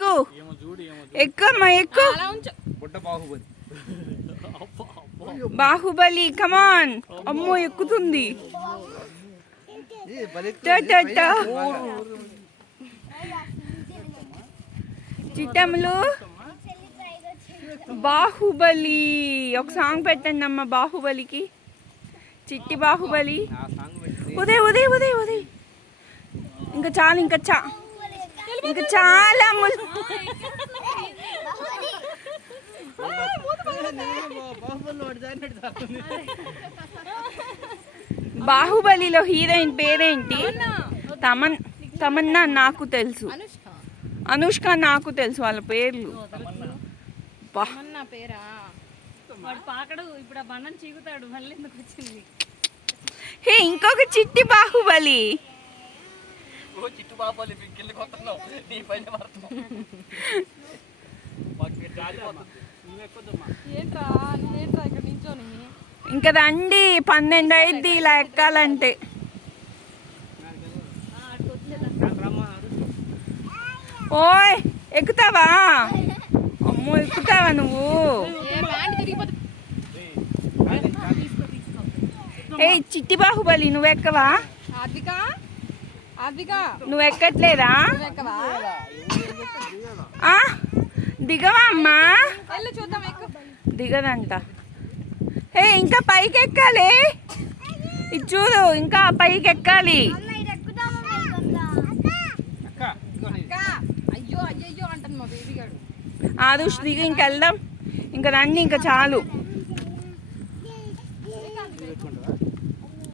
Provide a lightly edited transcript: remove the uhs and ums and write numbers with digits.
ఎక్కు ఎక్కుమ్మా ఎక్కు. బాహుబలి కమాన్. అమ్మో ఎక్కుతుంది. చిట్టములు బాహుబలి ఒక సాంగ్ పెట్టండి అమ్మ. బాహుబలికి చిట్టి బాహుబలి. ఉదయ్ ఉదయ్ ఉదయ్ ఉదయ్. ఇంకా చాలు ఇంకా ఇంకా చాలా బాహుబలిలో హీరోయిన్ పేరేంటి? తమన్నా నాకు తెలుసు. అనుష్క నాకు తెలుసు వాళ్ళ పేర్లు. హే ఇంకొక చిట్టి బాహుబలి. ఇంకా రండి 12 అయింది ఇలా ఎక్కాలంటే. ఓయ్ ఎక్కుతావా? అమ్మో ఎక్కుతావా నువ్వు? ఏ చిట్టి బాహుబలి నువ్వు ఎక్కవా? నువ్వు ఎక్కట్లేదా? దిగవా అమ్మా? దిగదంట. ఏ ఇంకా పైకి ఎక్కాలి. ఇది చూడు ఇంకా పైకి ఎక్కాలి. ఆరుష్ దిగి ఇంకెళ్దాం. ఇంకా రండి ఇంకా చాలు.